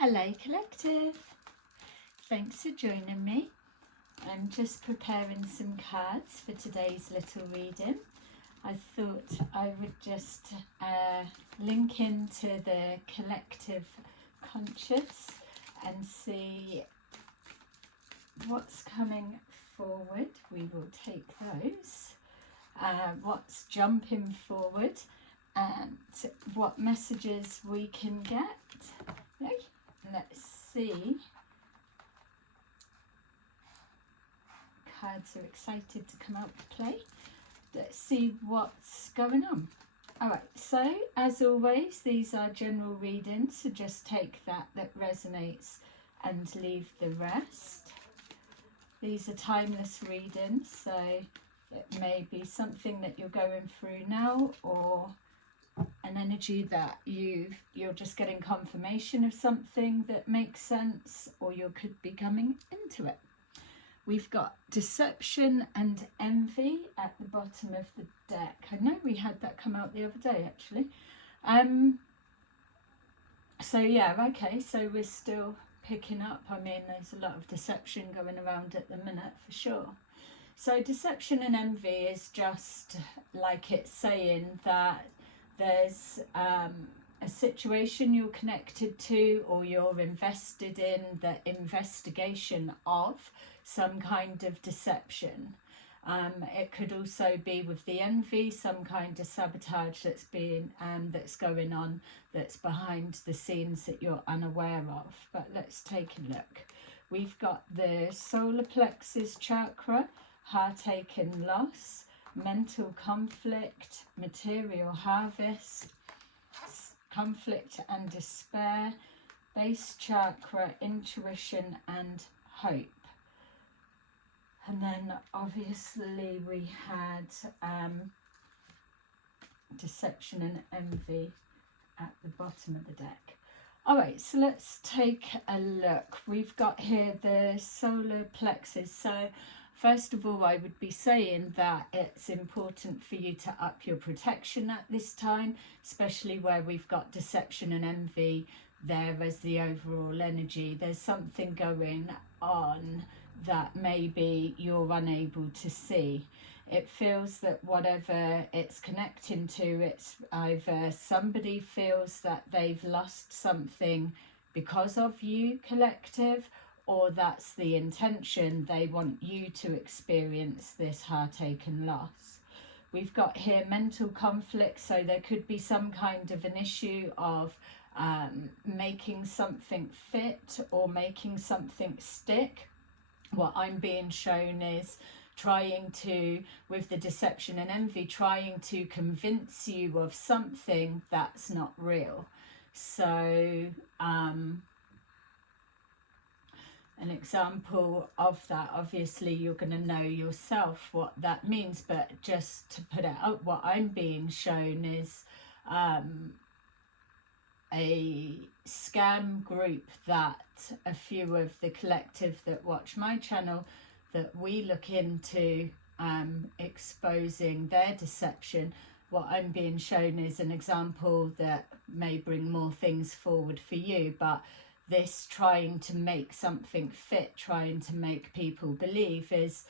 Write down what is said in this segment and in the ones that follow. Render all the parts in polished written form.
Hello Collective, thanks for joining me. I'm just preparing some cards for today's little reading. I thought I would just link into the collective conscious and see what's coming forward. We will take those. What's jumping forward and what messages we can get. Okay. Let's see. Cards are excited to come out to play. Let's see what's going on. Alright, so as always, these are general readings, so just take that resonates and leave the rest. These are timeless readings, so it may be something that you're going through now, or an energy that you're just getting confirmation of something that makes sense, or you could be coming into it. We've got deception and envy at the bottom of the deck. I know we had that come out the other day actually. So yeah, okay, so we're still picking up. I mean, there's a lot of deception going around at the minute for sure. So deception and envy is just like it's saying that there's a situation you're connected to, or you're invested in the investigation of some kind of deception. It could also be with the envy, some kind of sabotage that's going on, that's behind the scenes that you're unaware of. But let's take a look. We've got the solar plexus chakra, heartache and loss, mental conflict, material harvest, conflict and despair, base chakra, intuition and hope. And then obviously we had deception and envy at the bottom of the deck. Alright, so let's take a look. We've got here the solar plexus. So first of all, I would be saying that it's important for you to up your protection at this time, especially where we've got deception and envy there as the overall energy. There's something going on that maybe you're unable to see. It feels that whatever it's connecting to, it's either somebody feels that they've lost something because of you, collective, or that's the intention. They want you to experience this heartache and loss. We've got here mental conflict, so there could be some kind of an issue of making something fit or making something stick. What I'm being shown is trying to, with the deception and envy, trying to convince you of something that's not real. So an example of that, obviously you're going to know yourself what that means, but just to put it out, what I'm being shown is a scam group that a few of the collective that watch my channel, that we look into exposing their deception. What I'm being shown is an example that may bring more things forward for you, but this trying to make something fit, trying to make people believe, is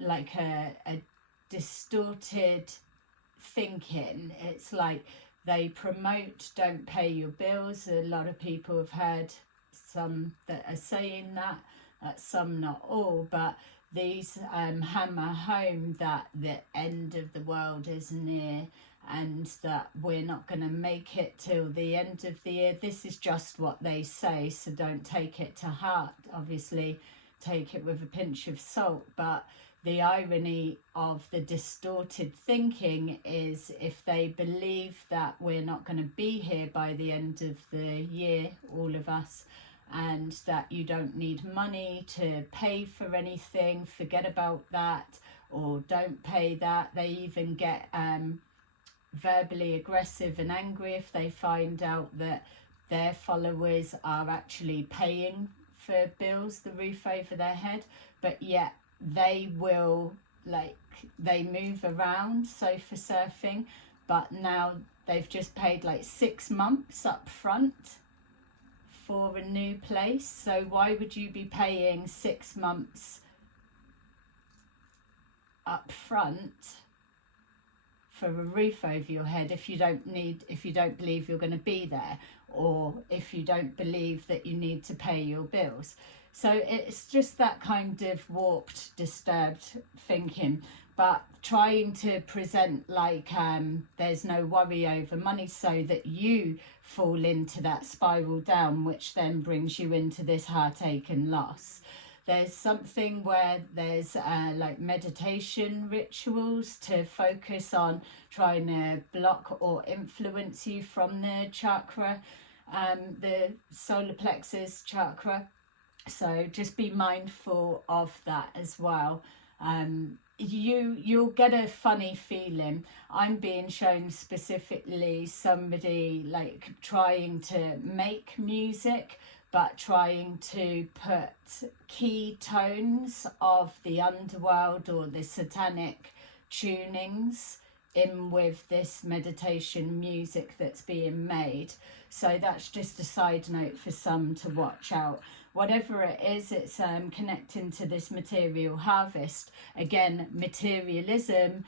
like a distorted thinking. It's like they promote don't pay your bills. A lot of people have heard some that are saying that, some not all, but these hammer home that the end of the world is near and that we're not going to make it till the end of the year. This is just what they say, so don't take it to heart. Obviously, take it with a pinch of salt, but the irony of the distorted thinking is if they believe that we're not going to be here by the end of the year, all of us, and that you don't need money to pay for anything, forget about that, or don't pay that. They even get verbally aggressive and angry if they find out that their followers are actually paying for bills, the roof over their head, but yet they will, like, they move around sofa surfing, but now they've just paid like 6 months up front for a new place. So why would you be paying 6 months up front for a roof over your head if you don't believe you're going to be there, or if you don't believe that you need to pay your bills? So it's just that kind of warped, disturbed thinking, but trying to present like there's no worry over money, so that you fall into that spiral down, which then brings you into this heartache and loss. There's something where there's like meditation rituals to focus on trying to block or influence you from the chakra, the solar plexus chakra. So just be mindful of that as well. You'll get a funny feeling. I'm being shown specifically somebody like trying to make music, but trying to put key tones of the underworld or the satanic tunings in with this meditation music that's being made. So that's just a side note for some to watch out. Whatever it is, it's connecting to this material harvest. Again, materialism,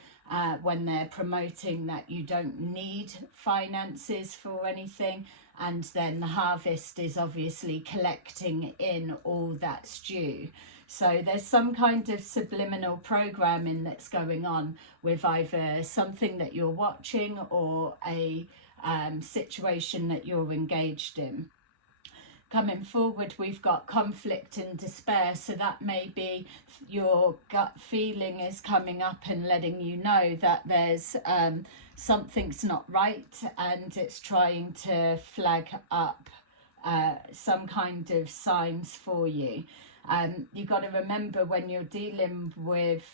when they're promoting that you don't need finances for anything, and then the harvest is obviously collecting in all that's due. So there's some kind of subliminal programming that's going on with either something that you're watching or a situation that you're engaged in. Coming forward, we've got conflict and despair. So that may be your gut feeling is coming up and letting you know that there's something's not right, and it's trying to flag up some kind of signs for you. You've got to remember, when you're dealing with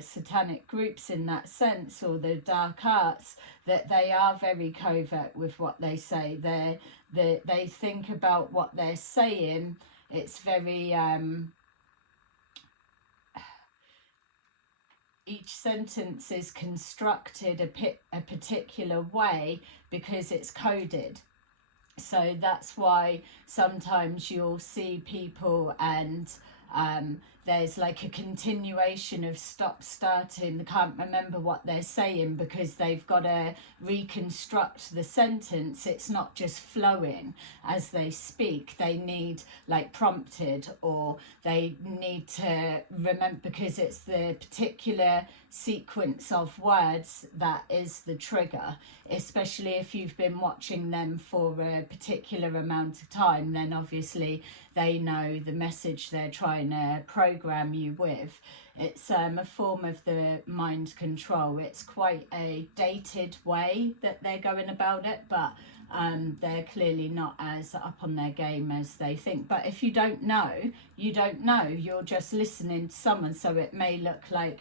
satanic groups in that sense, or the dark arts, that they are very covert with what they say. They think about what they're saying. It's very each sentence is constructed a particular way because it's coded. So that's why sometimes you'll see people and there's like a continuation of stop-starting. They can't remember what they're saying because they've got to reconstruct the sentence. It's not just flowing as they speak. They need like prompted, or they need to remember, because it's the particular sequence of words that is the trigger. Especially if you've been watching them for a particular amount of time, then obviously they know the message they're trying to program you with. It's a form of the mind control. It's quite a dated way that they're going about it, but they're clearly not as up on their game as they think. But if you don't know, you don't know. You're just listening to someone, so it may look like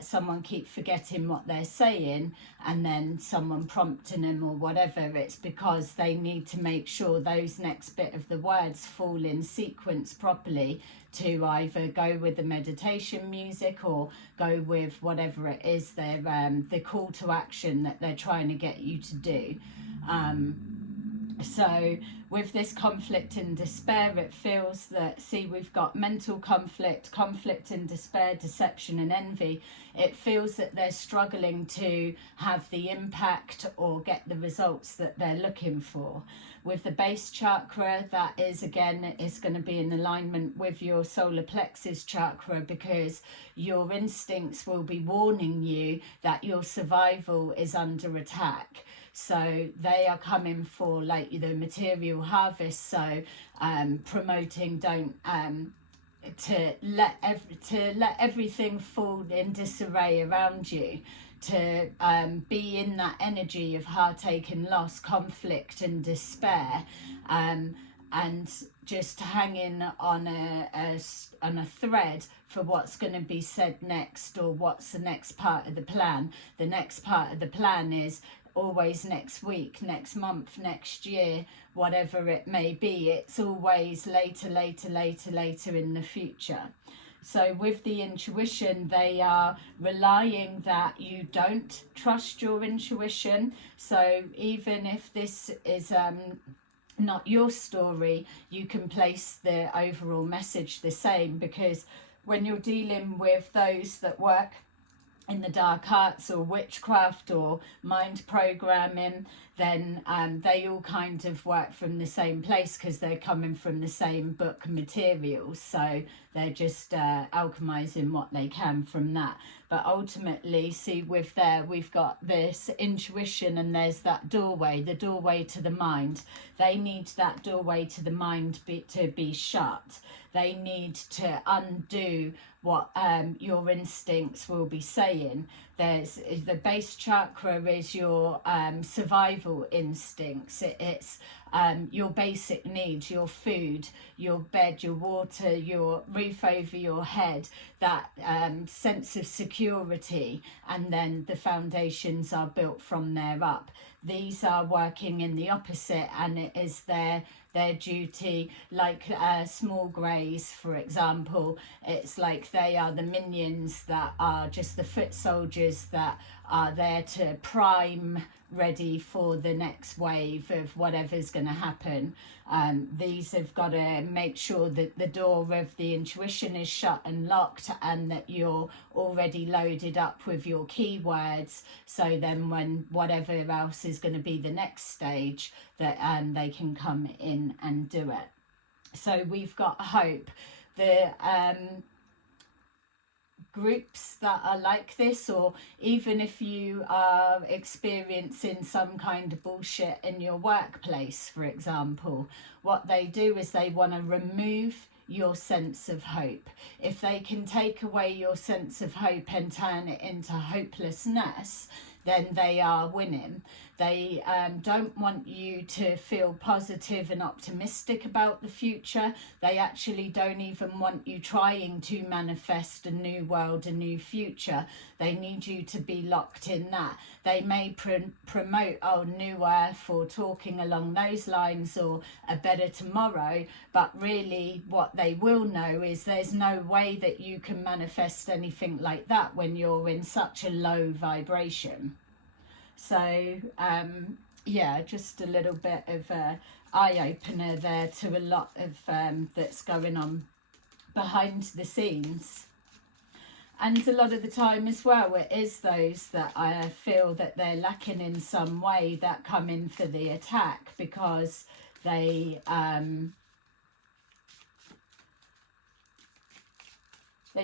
someone keep forgetting what they're saying and then someone prompting them or whatever. It's because they need to make sure those next bit of the words fall in sequence properly to either go with the meditation music or go with whatever it is they're the call to action that they're trying to get you to do. So with this conflict and despair, it feels that, see, we've got mental conflict, conflict and despair, deception and envy. It feels that they're struggling to have the impact or get the results that they're looking for. With the base chakra, that is, again, is going to be in alignment with your solar plexus chakra, because your instincts will be warning you that your survival is under attack. So they are coming for like the material harvest. So promoting to let everything fall in disarray around you, to be in that energy of heartache and loss, conflict and despair, and just hanging on a thread for what's going to be said next, or what's the next part of the plan. The next part of the plan is always next week, next month, next year, whatever it may be. It's always later in the future. So with the intuition, they are relying that you don't trust your intuition. So even if this is not your story, you can place the overall message the same, because when you're dealing with those that work in the dark arts or witchcraft or mind programming, then they all kind of work from the same place, because they're coming from the same book materials, so they're just alchemizing what they can from that. But ultimately, see, with there we've got this intuition, and there's that doorway, the doorway to the mind. They need that doorway to the mind to be shut. They need to undo what your instincts will be saying. There's the base chakra is your survival instincts. It's your basic needs, your food, your bed, your water, your roof over your head, that sense of security, and then the foundations are built from there up. These are working in the opposite, and it is their duty, like small greys, for example. It's like they are the minions that are just the foot soldiers that are there to prime, ready for the next wave of whatever's going to happen. These have got to make sure that the door of the intuition is shut and locked, and that you're already loaded up with your keywords, so then when whatever else is going to be the next stage, that they can come in and do it. So we've got hope. The groups that are like this, or even if you are experiencing some kind of bullshit in your workplace, for example, what they do is they want to remove your sense of hope. If they can take away your sense of hope and turn it into hopelessness, then they are winning. They don't want you to feel positive and optimistic about the future. They actually don't even want you trying to manifest a new world, a new future. They need you to be locked in that. They may promote, oh, new earth, or talking along those lines, or a better tomorrow, but really what they will know is there's no way that you can manifest anything like that when you're in such a low vibration. So yeah, just a little bit of a eye-opener there to a lot of that's going on behind the scenes. And a lot of the time as well, it is those that I feel that they're lacking in some way that come in for the attack, because they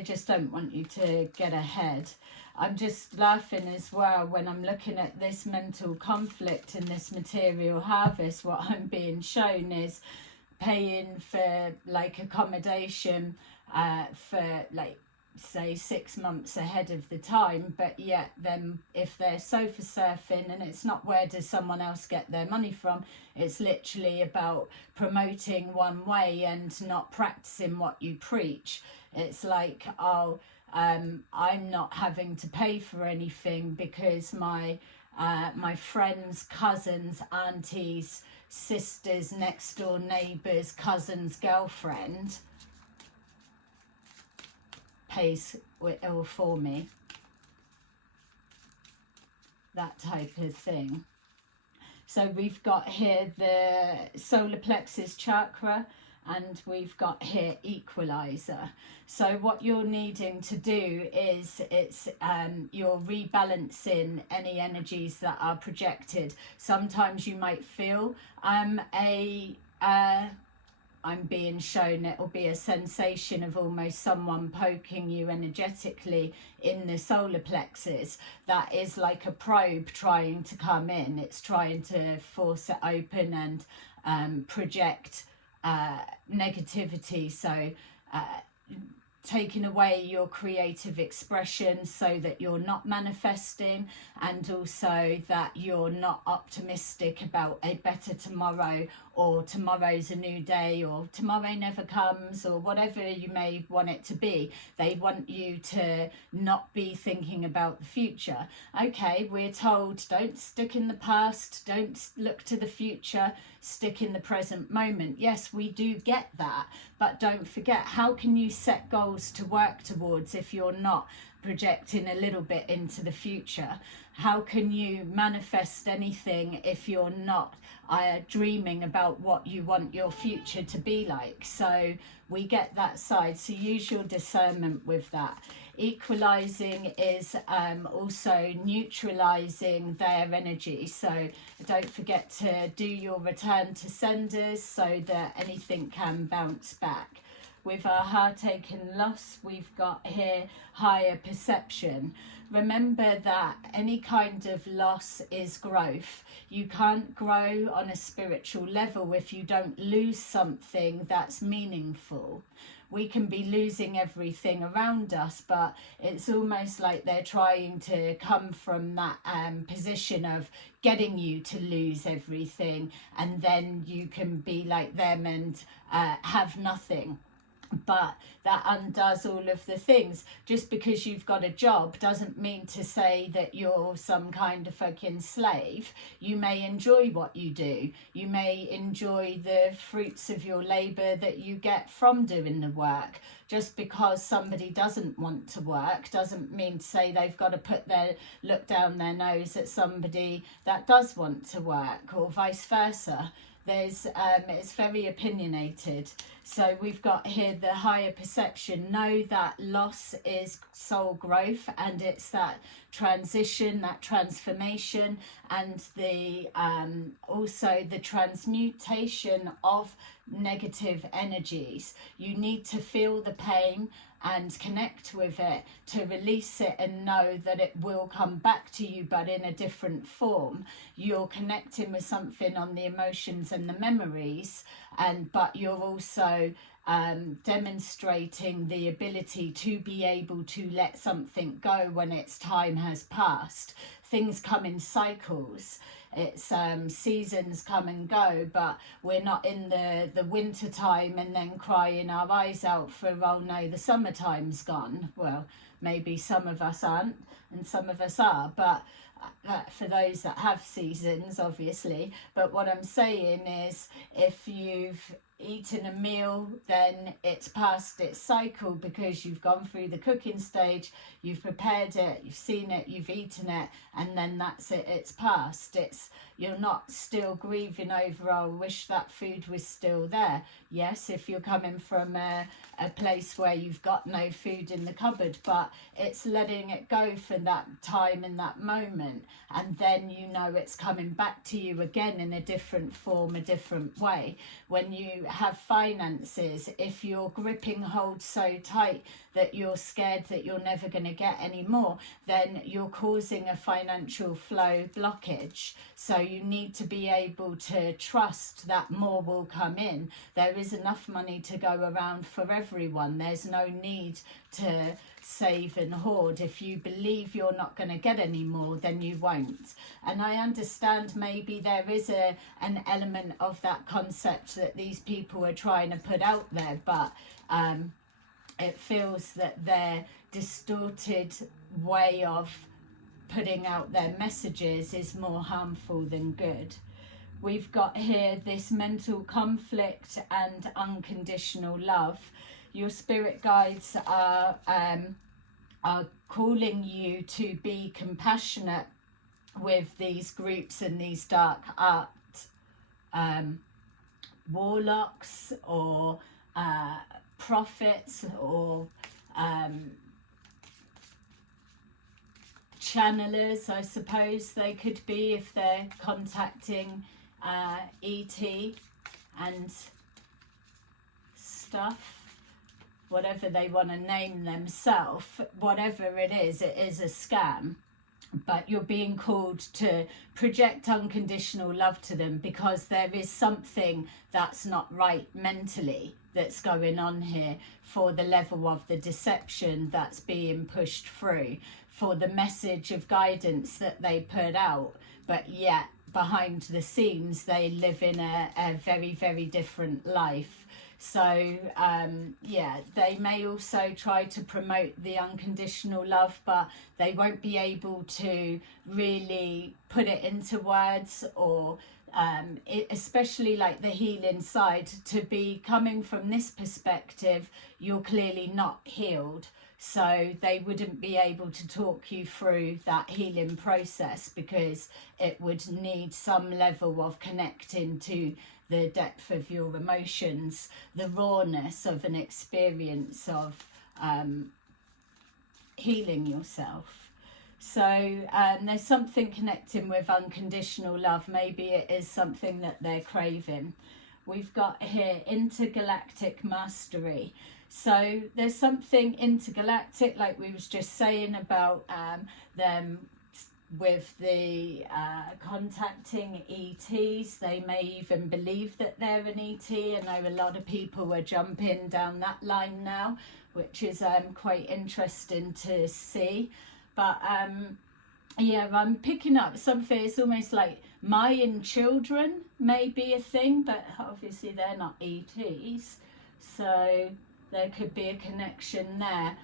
just don't want you to get ahead. I'm just laughing as well when I'm looking at this mental conflict and this material harvest. What I'm being shown is paying for like accommodation for like say 6 months ahead of the time, but yet then if they're sofa surfing, and it's not where does someone else get their money from, it's literally about promoting one way and not practicing what you preach. It's like, oh, I'm not having to pay for anything because my friends, cousins, aunties, sisters, next door neighbours, cousin's girlfriend pays it all for me. That type of thing. So we've got here the solar plexus chakra, and we've got here equalizer. So what you're needing to do is you're rebalancing any energies that are projected. Sometimes you might feel I'm being shown it'll be a sensation of almost someone poking you energetically in the solar plexus. That is like a probe trying to come in. It's trying to force it open and project negativity. So taking away your creative expression so that you're not manifesting, and also that you're not optimistic about a better tomorrow, or tomorrow's a new day, or tomorrow never comes, or whatever you may want it to be. They want you to not be thinking about the future. Okay, we're told don't stick in the past, don't look to the future, stick in the present moment. Yes, we do get that, but don't forget, how can you set goals to work towards if you're not projecting a little bit into the future? how can you manifest anything if you're not dreaming about what you want your future to be like? So we get that side, so use your discernment with that. Equalizing is also neutralizing their energy, so don't forget to do your return to senders so that anything can bounce back. With our heartache and loss, we've got here higher perception. Remember that any kind of loss is growth. You can't grow on a spiritual level if you don't lose something that's meaningful. We can be losing everything around us, but it's almost like they're trying to come from that position of getting you to lose everything, and then you can be like them and have nothing. But that undoes all of the things. Just because you've got a job doesn't mean to say that you're some kind of fucking slave. You may enjoy what you do. You may enjoy the fruits of your labor that you get from doing the work. Just because somebody doesn't want to work doesn't mean to say they've got to look down their nose at somebody that does want to work, or vice versa. It's very opinionated. So we've got here the higher perception. Know that loss is soul growth, and it's that transition, that transformation, and the also the transmutation of negative energies. You need to feel the pain and connect with it to release it and know that it will come back to you, but in a different form. You're connecting with something on the emotions and the memories, but you're also demonstrating the ability to be able to let something go when its time has passed. Things come in cycles. It's seasons come and go, but we're not in the winter time and then crying our eyes out for, oh no, the summertime's gone. Well, maybe some of us aren't and some of us are, but for those that have seasons, obviously. But what I'm saying is, if you've eaten a meal, then it's past its cycle because you've gone through the cooking stage, you've prepared it, you've seen it, you've eaten it, and then that's it, it's past. You're not still grieving over, oh, I wish that food was still there. Yes, if you're coming from a place where you've got no food in the cupboard, but it's letting it go for that time in that moment, and then you know it's coming back to you again in a different form, a different way. When you have finances, if you're gripping hold so tight that you're scared that you're never going to get any more, then you're causing a financial flow blockage. So you need to be able to trust that more will come in. There is enough money to go around for everyone. There's no need to save and hoard. If you believe you're not going to get any more, then you won't. And I understand maybe there is an element of that concept that these people are trying to put out there, but it feels that their distorted way of putting out their messages is more harmful than good. We've got here this mental conflict and unconditional love. Your spirit guides are calling you to be compassionate with these groups and these dark art warlocks or prophets or channelers, I suppose they could be, if they're contacting ET and stuff, whatever they want to name themselves. Whatever it is a scam. But you're being called to project unconditional love to them because there is something that's not right mentally that's going on here for the level of the deception that's being pushed through, for the message of guidance that they put out, but yet behind the scenes they live in a very, very different life. So yeah, they may also try to promote the unconditional love, but they won't be able to really put it into words or especially like the healing side, to be coming from this perspective, you're clearly not healed. So they wouldn't be able to talk you through that healing process, because it would need some level of connecting to the depth of your emotions, the rawness of an experience of healing yourself. So there's something connecting with unconditional love. Maybe it is something that they're craving. We've got here intergalactic mastery. So there's something intergalactic, like we was just saying about them with the contacting ETs. They may even believe that they're an ET. I know a lot of people are jumping down that line now, which is quite interesting to see. But yeah, I'm picking up something. It's almost like Mayan children may be a thing, but obviously they're not ETs, so there could be a connection there.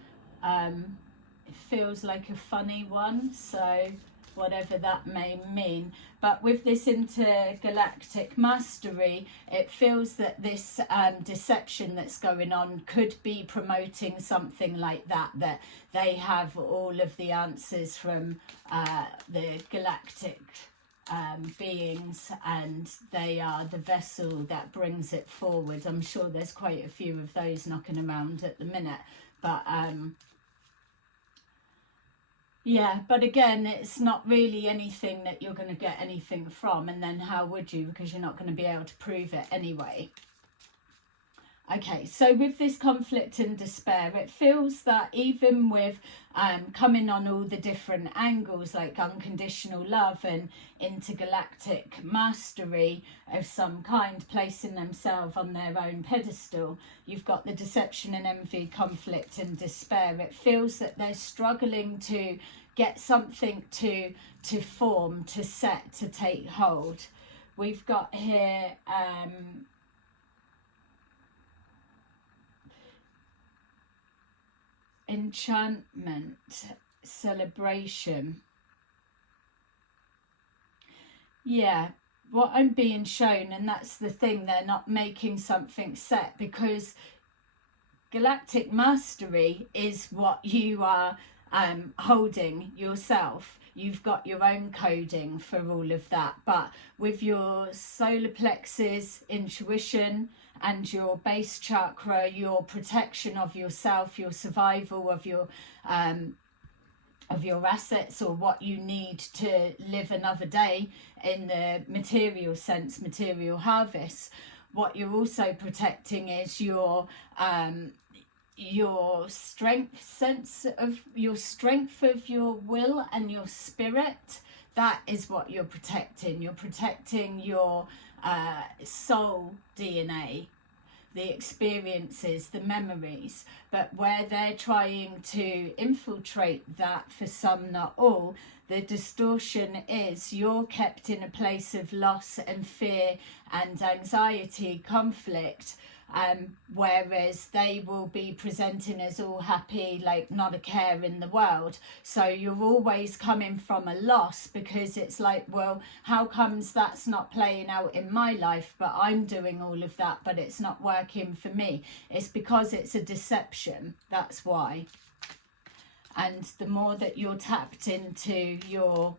It feels like a funny one, so whatever that may mean. But with this intergalactic mastery, it feels that this deception that's going on could be promoting something like that, that they have all of the answers from the galactic beings, and they are the vessel that brings it forward. I'm sure there's quite a few of those knocking around at the minute, but yeah, but again, it's not really anything that you're going to get anything from, and then how would you, because you're not going to be able to prove it anyway. Okay, so with this conflict and despair, it feels that even with coming on all the different angles, like unconditional love and intergalactic mastery of some kind, placing themselves on their own pedestal, you've got the deception and envy, conflict and despair. It feels that they're struggling to get something to form, to set, to take hold. We've got here enchantment, celebration. Yeah, what I'm being shown, and that's the thing, they're not making something set, because galactic mastery is what you are holding yourself. You've got your own coding for all of that, but with your solar plexus, intuition, and your base chakra, your protection of yourself, your survival of your assets, or what you need to live another day in the material sense, material harvest. What you're also protecting is your strength, sense of your strength of your will and your spirit. That is what you're protecting. You're protecting your soul DNA, the experiences, the memories. But where they're trying to infiltrate that, for some, not all, the distortion is you're kept in a place of loss and fear and anxiety, conflict, whereas they will be presenting as all happy, like not a care in the world. So you're always coming from a loss, because it's like, well, how comes that's not playing out in my life, but I'm doing all of that, but it's not working for me? It's because it's a deception, that's why. And the more that you're tapped into your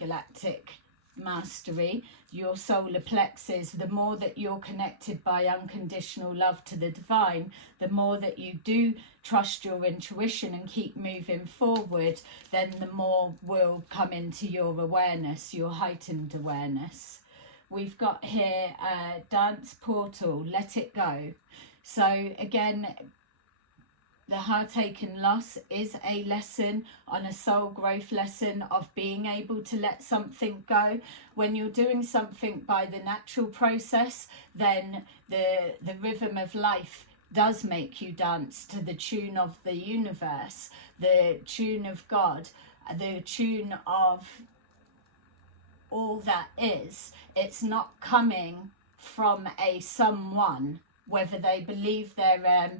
galactic mastery, your solar plexus, the more that you're connected by unconditional love to the divine, the more that you do trust your intuition and keep moving forward, then the more will come into your awareness, your heightened awareness. We've got here dance portal, let it go. So again, the heartache and loss is a lesson on a soul growth lesson of being able to let something go. When you're doing something by the natural process, then the rhythm of life does make you dance to the tune of the universe, the tune of God, the tune of all that is. It's not coming from a someone, whether they believe they're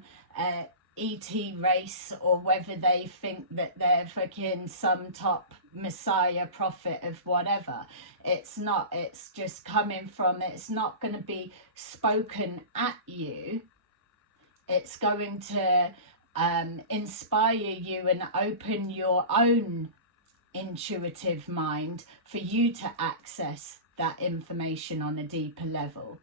ET race, or whether they think that they're fucking some top messiah prophet of whatever. It's not. It's just coming from, it's not going to be spoken at you. It's going to inspire you and open your own intuitive mind for you to access that information on a deeper level.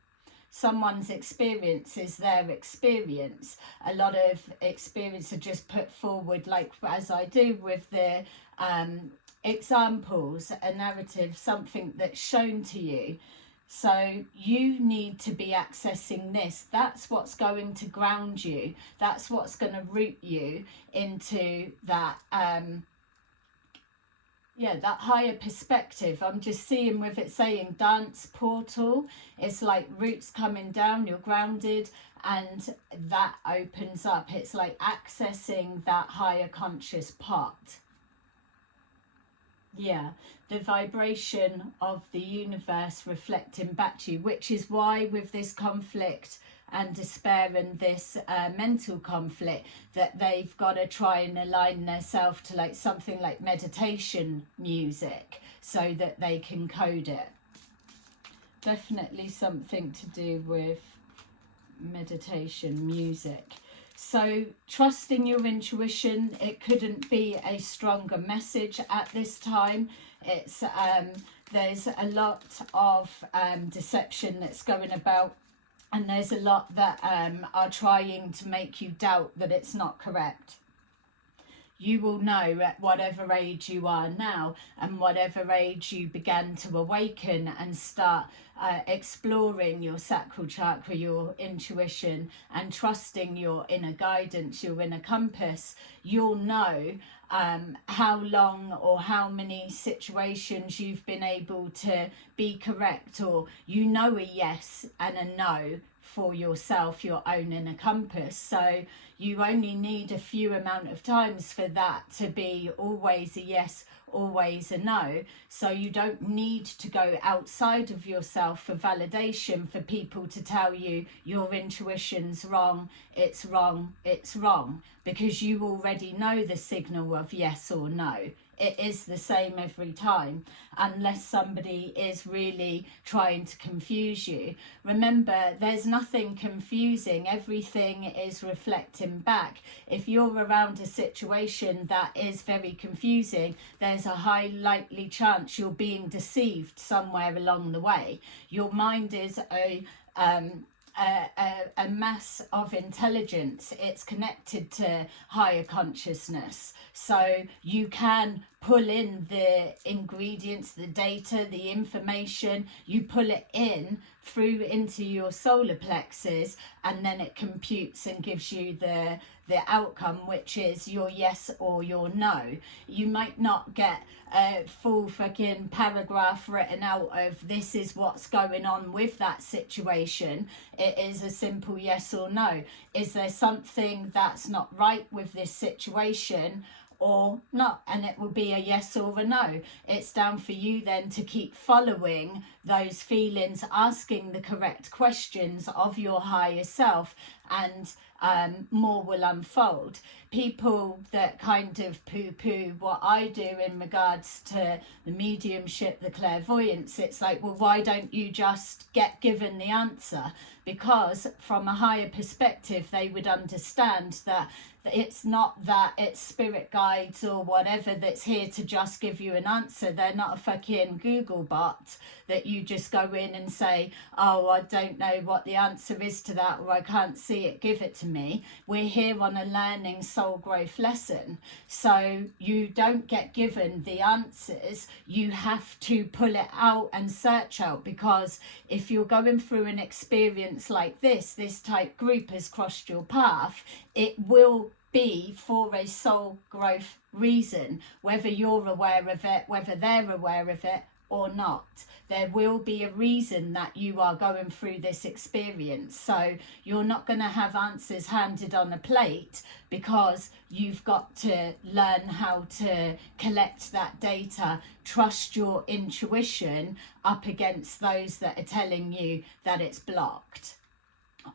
Someone's experience is their experience. A lot of experience are just put forward, like as I do with the examples, a narrative, something that's shown to you. So you need to be accessing this. That's what's going to ground you. That's what's going to root you into that that higher perspective. I'm just seeing with it saying dance portal. It's like roots coming down, you're grounded, and that opens up. It's like accessing that higher conscious part. Yeah, the vibration of the universe reflecting back to you, which is why with this conflict and despair and this mental conflict, that they've got to try and align themselves to like something like meditation music so that they can code it. Definitely something to do with meditation music. So trusting your intuition, it couldn't be a stronger message at this time. It's there's a lot of deception that's going about, and there's a lot that are trying to make you doubt that it's not correct. You will know at whatever age you are now, and whatever age you began to awaken and start exploring your sacral chakra, your intuition, and trusting your inner guidance, your inner compass, you'll know how long or how many situations you've been able to be correct, or you know a yes and a no for yourself, your own inner compass. So you only need a few amount of times for that to be always a yes, always a no. So you don't need to go outside of yourself for validation, for people to tell you your intuition's wrong, it's wrong, it's wrong, because you already know the signal of yes or no. It is the same every time, unless somebody is really trying to confuse you. Remember, there's nothing confusing. Everything is reflecting back. If you're around a situation that is very confusing, there's a high likely chance you're being deceived somewhere along the way. Your mind is a mass of intelligence. It's connected to higher consciousness, so you can pull in the ingredients, the data, the information. You pull it in through into your solar plexus, and then it computes and gives you the outcome, which is your yes or your no. You might not get a full fucking paragraph written out of this is what's going on with that situation. It is a simple yes or no. Is there something that's not right with this situation or not? And it will be a yes or a no. It's down for you then to keep following those feelings, asking the correct questions of your higher self, and more will unfold. People that kind of poo-poo what I do in regards to the mediumship, the clairvoyance, it's like, well, why don't you just get given the answer? Because from a higher perspective, they would understand that it's not that it's spirit guides or whatever that's here to just give you an answer. They're not a fucking Google bot that you just go in and say, oh, I don't know what the answer is to that, or I can't see it, give it to me. We're here on a learning soul growth lesson. So you don't get given the answers. You have to pull it out and search out, because if you're going through an experience like this type group has crossed your path, it will be for a soul growth reason, whether you're aware of it, whether they're aware of it or not. There will be a reason that you are going through this experience. So you're not going to have answers handed on a plate, because you've got to learn how to collect that data, trust your intuition up against those that are telling you that it's blocked.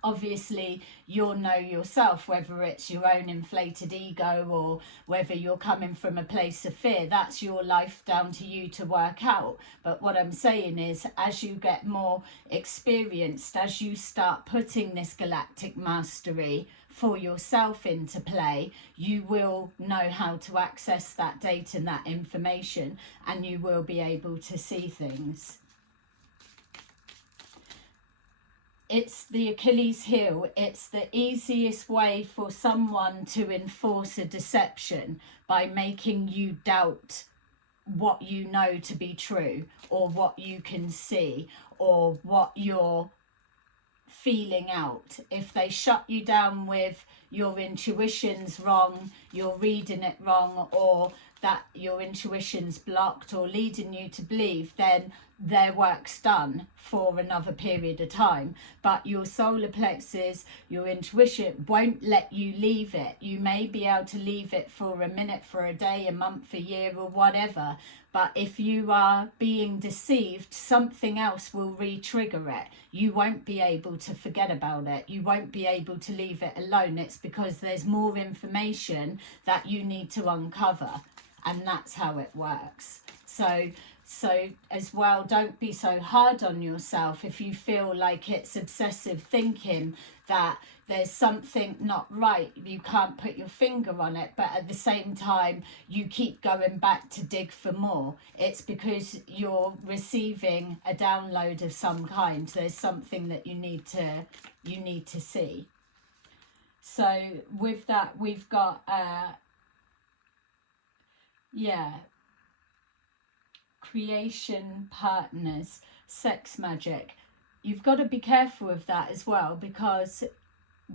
Obviously you'll know yourself whether it's your own inflated ego or whether you're coming from a place of fear. That's your life, down to you to work out. But what I'm saying is, as you get more experienced, as you start putting this galactic mastery for yourself into play, you will know how to access that data and that information, and you will be able to see things. It's the Achilles heel. It's the easiest way for someone to enforce a deception, by making you doubt what you know to be true, or what you can see, or what you're feeling out. If they shut you down with your intuition's wrong, you're reading it wrong, or that your intuition's blocked or leading you to believe, then their work's done for another period of time. But your solar plexus, your intuition, won't let you leave it. You may be able to leave it for a minute, for a day, a month, a year, or whatever, but if you are being deceived, something else will re-trigger it. You won't be able to forget about it. You won't be able to leave it alone. It's because there's more information that you need to uncover, and that's how it works. So as well, don't be so hard on yourself if you feel like it's obsessive thinking, that there's something not right, you can't put your finger on it, but at the same time you keep going back to dig for more. It's because you're receiving a download of some kind. There's something that you need to see. So with that, we've got creation, partners, sex magic. You've got to be careful of that as well, because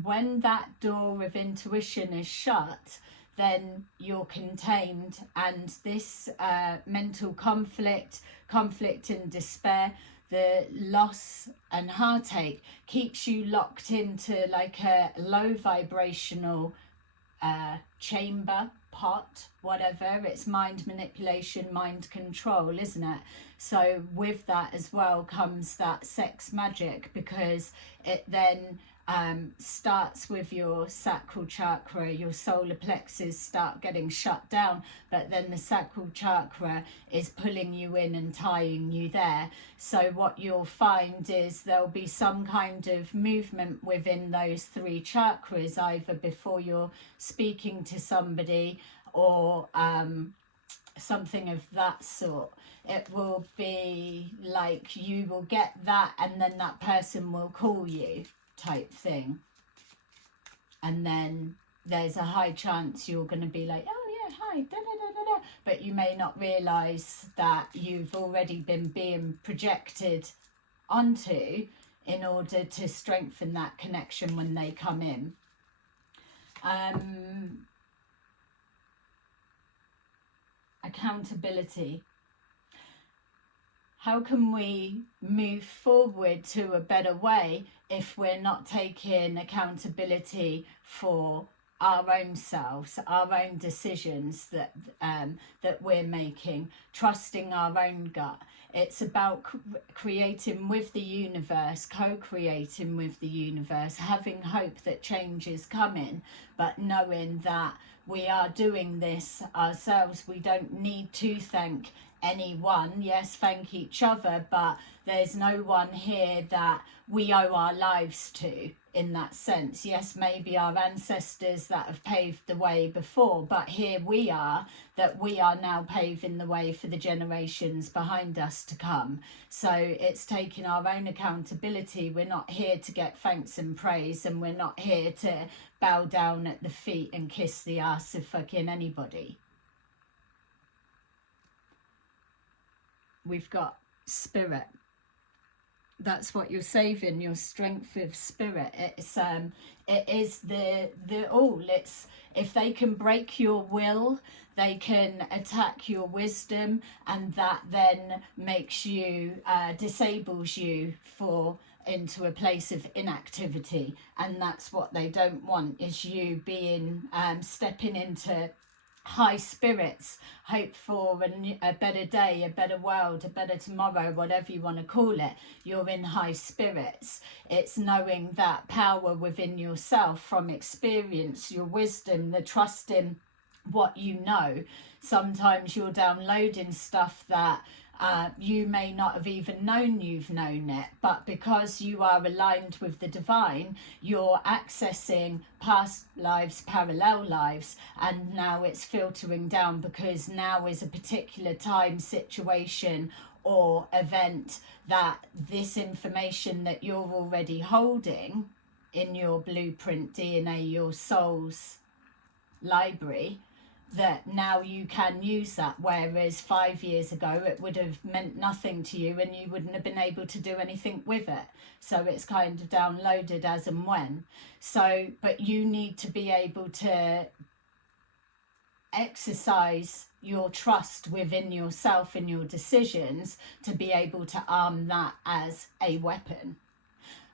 when that door of intuition is shut, then you're contained, and this mental conflict and despair, the loss and heartache, keeps you locked into like a low vibrational chamber, pot, whatever. It's mind manipulation, mind control, isn't it? So with that as well comes that sex magic, because it then starts with your sacral chakra. Your solar plexus start getting shut down, but then the sacral chakra is pulling you in and tying you there. So what you'll find is there'll be some kind of movement within those three chakras, either before you're speaking to somebody, or something of that sort. It will be like you will get that, and then that person will call you, type thing, and then there's a high chance you're going to be like, oh yeah, hi, da, da, da, da, da. But you may not realize that you've already been being projected onto in order to strengthen that connection when they come in. Accountability. How can we move forward to a better way if we're not taking accountability for our own selves, our own decisions that we're making, trusting our own gut? It's about creating with the universe, co-creating with the universe, having hope that change is coming, but knowing that we are doing this ourselves. We don't need to thank anyone. Yes, thank each other, but there's no one here that we owe our lives to in that sense. Yes, maybe our ancestors that have paved the way before, but here we are, that we are now paving the way for the generations behind us to come. So it's taking our own accountability. We're not here to get thanks and praise, and we're not here to bow down at the feet and kiss the ass of fucking anybody. We've got spirit. That's what you're saving, your strength of spirit. It is the all. It's, if they can break your will, they can attack your wisdom, and that then makes you, disables you into a place of inactivity. And that's what they don't want, is you being stepping into high spirits, hope for a better day, a better world, a better tomorrow, whatever you want to call it. You're in high spirits. It's knowing that power within yourself from experience, your wisdom, the trust in what you know. Sometimes you're downloading stuff that you may not have even known you've known it, but because you are aligned with the divine, you're accessing past lives, parallel lives, and now it's filtering down because now is a particular time, situation or event that this information that you're already holding in your blueprint DNA, your soul's library, that now you can use that, whereas 5 years ago it would have meant nothing to you and you wouldn't have been able to do anything with it. So it's kind of downloaded as and when. So, but you need to be able to exercise your trust within yourself and your decisions to be able to arm that as a weapon.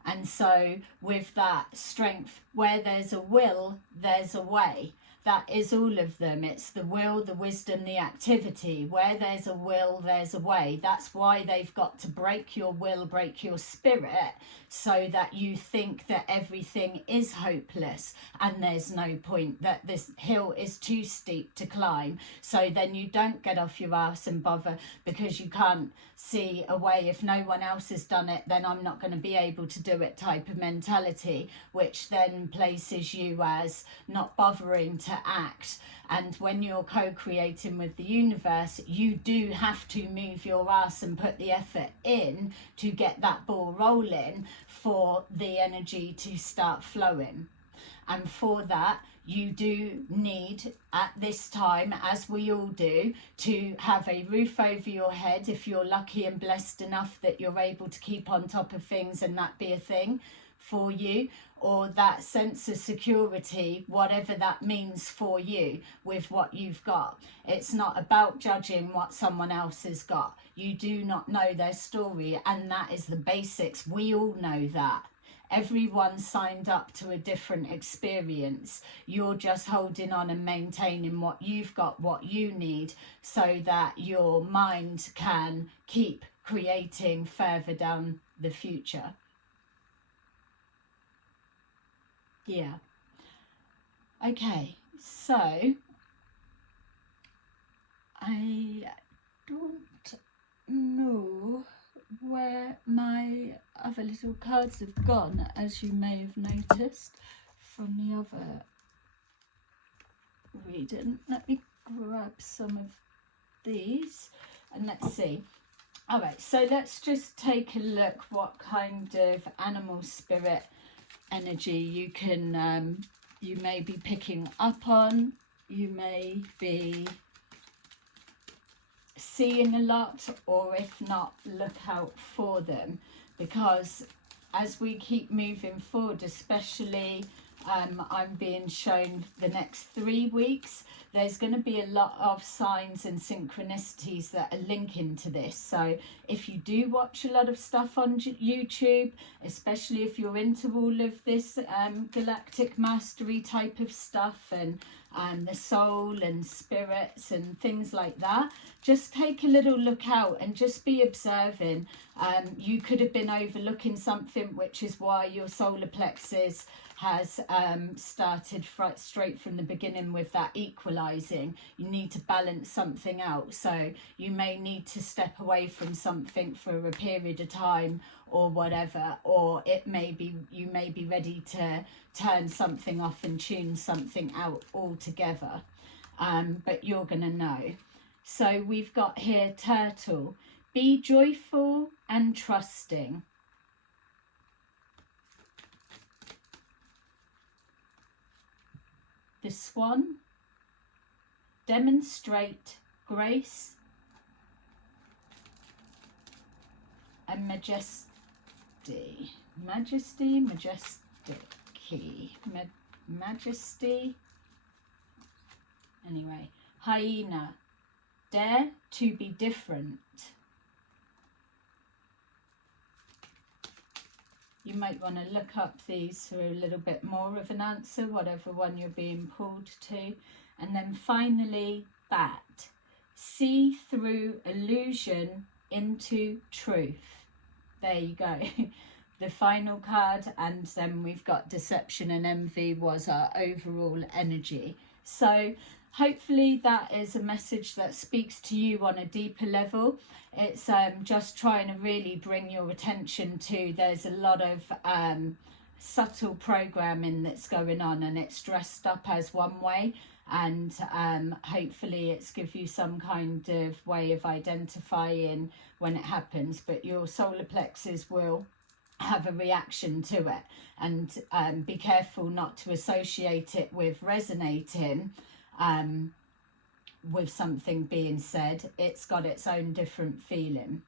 And so with that strength, where there's a will, there's a way. That is all of them. It's the will, the wisdom, the activity. Where there's a will, there's a way. That's why they've got to break your will, break your spirit, so that you think that everything is hopeless and there's no point, that this hill is too steep to climb. So then you don't get off your ass and bother because you can't see a way. If no one else has done it, then I'm not going to be able to do it type of mentality, which then places you as not bothering to act. And when you're co-creating with the universe, you do have to move your ass and put the effort in to get that ball rolling for the energy to start flowing. And for that, you do need, at this time, as we all do, to have a roof over your head if you're lucky and blessed enough that you're able to keep on top of things and that be a thing for you, or that sense of security, whatever that means for you with what you've got. It's not about judging what someone else has got. You do not know their story, and that is the basics. We all know that. Everyone signed up to a different experience. You're just holding on and maintaining what you've got, what you need, so that your mind can keep creating further down the future. Yeah. Okay, so I don't know where my other little cards have gone, as you may have noticed from the other reading. Let me grab some of these and let's see. All right, so let's just take a look what kind of animal spirit energy you can you may be picking up on, you may be seeing a lot, or if not, look out for them, because as we keep moving forward, especially I'm being shown the next 3 weeks, there's going to be a lot of signs and synchronicities that are linking to this. So if you do watch a lot of stuff on YouTube, especially if you're into all of this galactic mastery type of stuff and the soul and spirits and things like that, just take a little look out and just be observing. You could have been overlooking something, which is why your solar plexus has started straight from the beginning with that equalizing. You need to balance something out, so you may need to step away from something for a period of time or whatever, or it may be you may be ready to turn something off and tune something out altogether, but you're gonna know. So we've got here turtle, be joyful and trusting. The swan, demonstrate grace and majesty. Anyway, hyena, dare to be different. You might want to look up these for a little bit more of an answer, whatever one you're being pulled to. And then finally, that. See through illusion into truth. There you go. The final card, and then we've got deception and envy was our overall energy. So hopefully that is a message that speaks to you on a deeper level. It's just trying to really bring your attention to, there's a lot of subtle programming that's going on, and it's dressed up as one way, and hopefully it's give you some kind of way of identifying when it happens. But your solar plexus will have a reaction to it, and be careful not to associate it with resonating with something being said. It's got its own different feeling.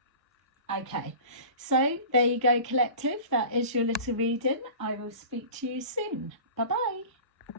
Okay, so there you go, collective. That is your little reading. I will speak to you soon. Bye bye.